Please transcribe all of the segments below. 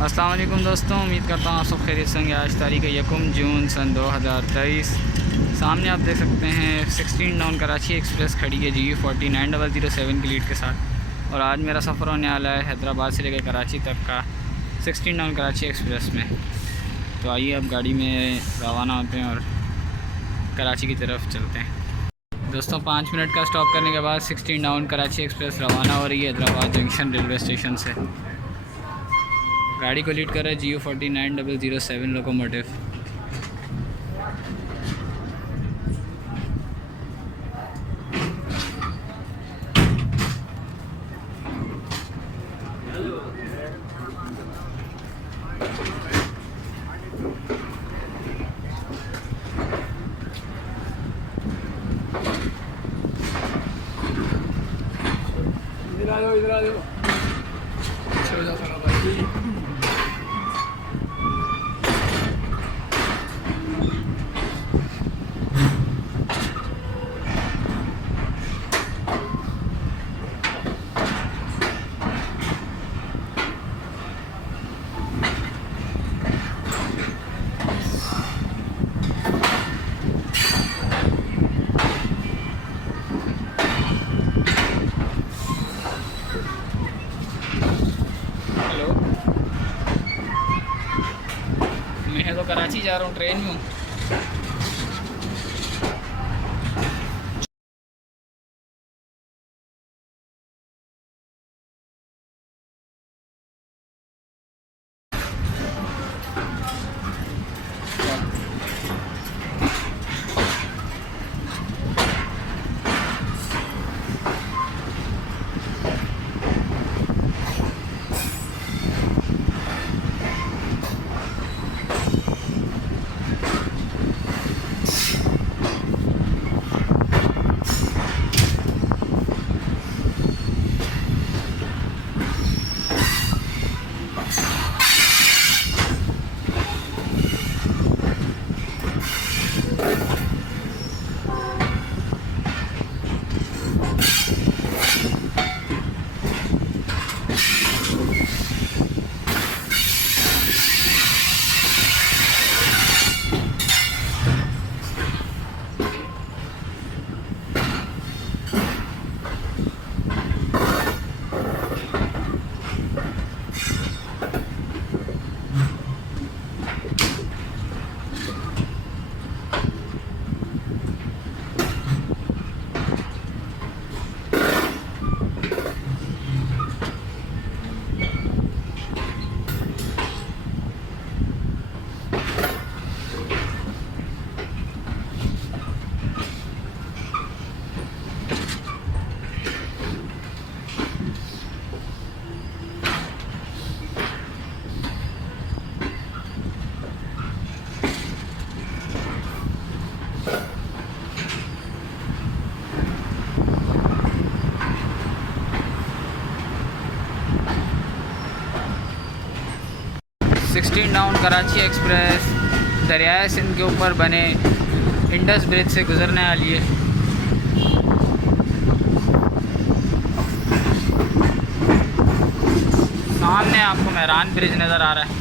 अस्सलाम वालेकुम दोस्तों, उम्मीद करता हूँ आप सब खैरियत से होंगे। आज तारीख़ 1 जून सन 2023। सामने आप देख सकते हैं 16 डाउन कराची एक्सप्रेस खड़ी है GU40 9007 की लीड के साथ। और आज मेरा सफ़र होने वाला है हैदराबाद से लेकर कराची तक का 16 डाउन कराची एक्सप्रेस में। तो आइए अब गाड़ी में रवाना होते हैं और कराची की तरफ चलते हैं। दोस्तों 5 मिनट का स्टॉप करने के बाद 16 डाउन कराची एक्सप्रेस रवाना हो रही है हैदराबाद जंक्शन रेलवे स्टेशन से। गाड़ी को लीड कर रहा है GU40 9007 लोकोमोटिव। इधर आ जाओ अच्छा हो जाता भाई। हेलो, मैं तो कराची जा रहा हूँ, ट्रेन में हूँ। सिक्सटीन डाउन कराची एक्सप्रेस दरियाए सिंध के ऊपर बने इंडस ब्रिज से गुजरने वाली है। सामने आपको मेहरान ब्रिज नज़र आ रहा है।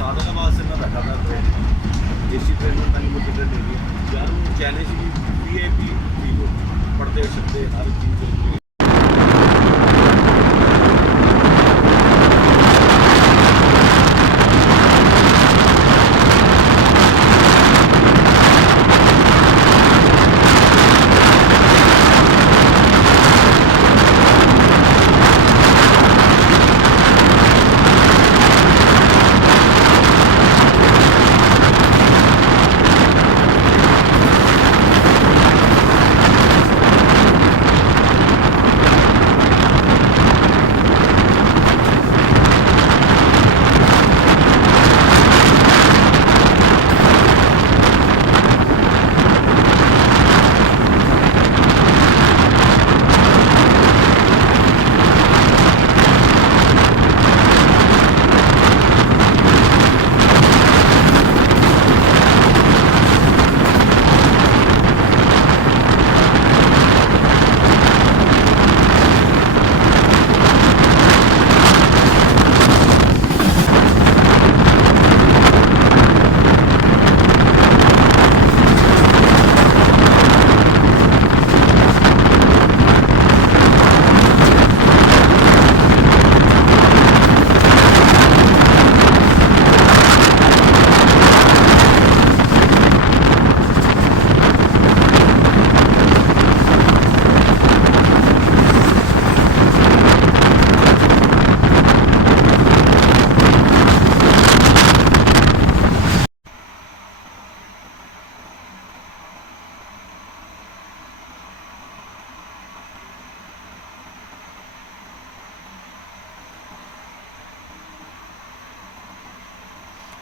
सादगाबाद से मैं बैठा था ट्रेन में, एसी ट्रेन में मैंने वो टिकट ले लिया यार। वो चाइनीज की VIP थी, वो पढ़ते सकते हर चीज़।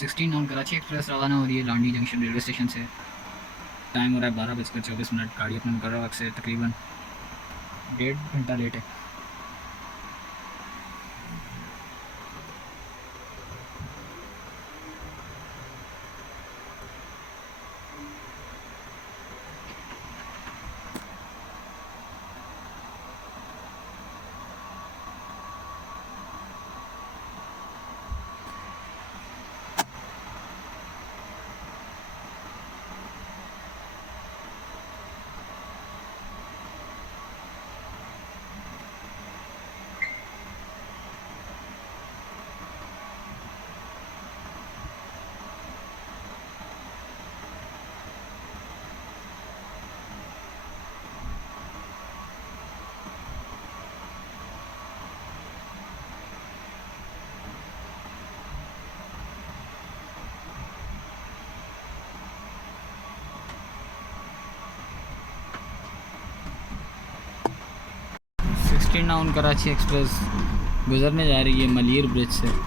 सिक्सटीन नाउन कराची एक्सप्रेस रवाना हो रही है लांडी जंक्शन रेलवे स्टेशन से। टाइम हो रहा है 12:24। गाड़ी अपने मुकर्रर वक्त से तकरीबन 1.5 घंटा लेट है। सिक्सटीन नाउन कराची एक्सप्रेस गुजरने जा रही है मलिर ब्रिज से।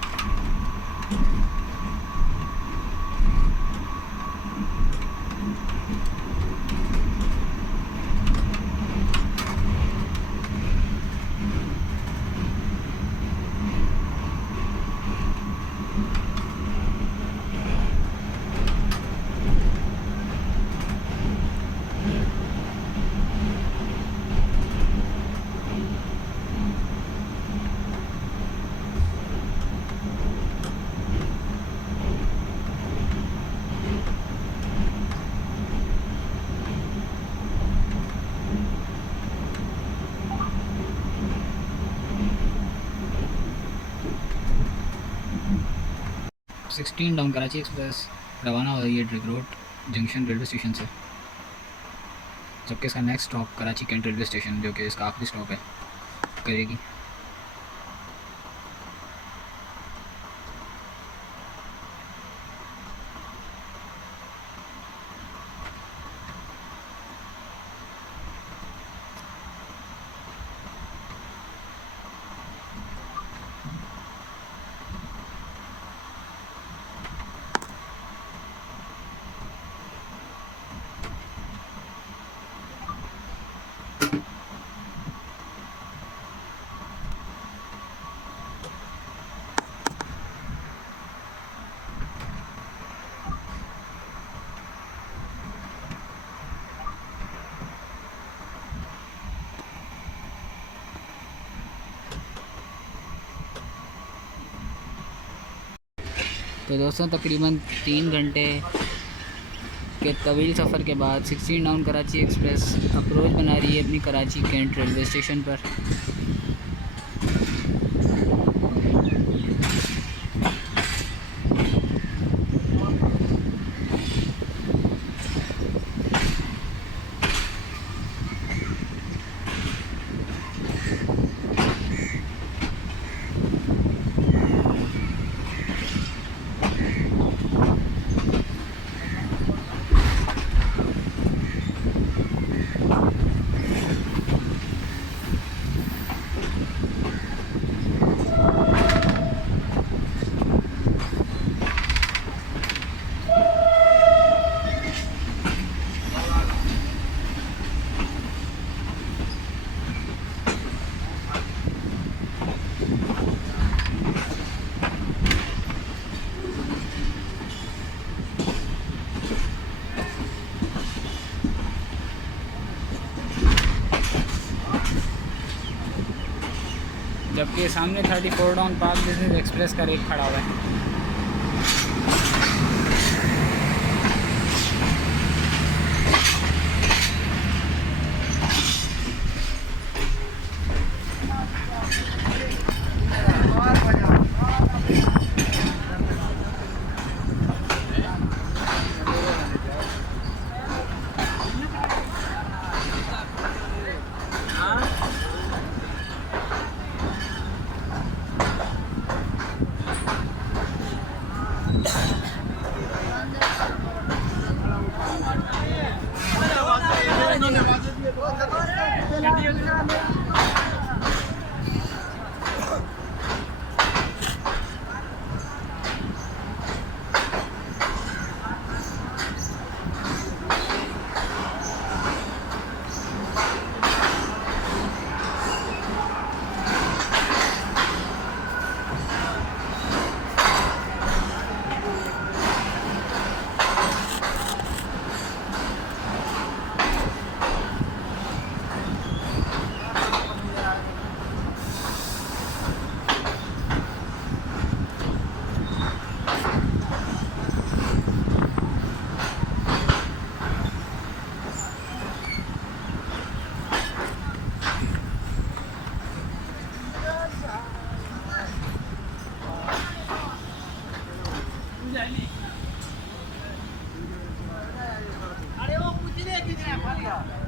सिक्सटीन डाउन कराची एक्सप्रेस रवाना हो रही है Drigh road junction railway station से, जबकि इसका next stop Karachi Cantt railway station जो कि इसका आखिरी स्टॉप है करेगी। तो दोस्तों तकरीबन 3 घंटे के तवील सफ़र के बाद 16 डाउन कराची एक्सप्रेस अप्रोच बना रही है अपनी कराची कैंट रेलवे स्टेशन पर। जबकि सामने 34 डाउन पार्क बिजनेस एक्सप्रेस का रेक खड़ा हुआ है। अरे वो कुछ नहीं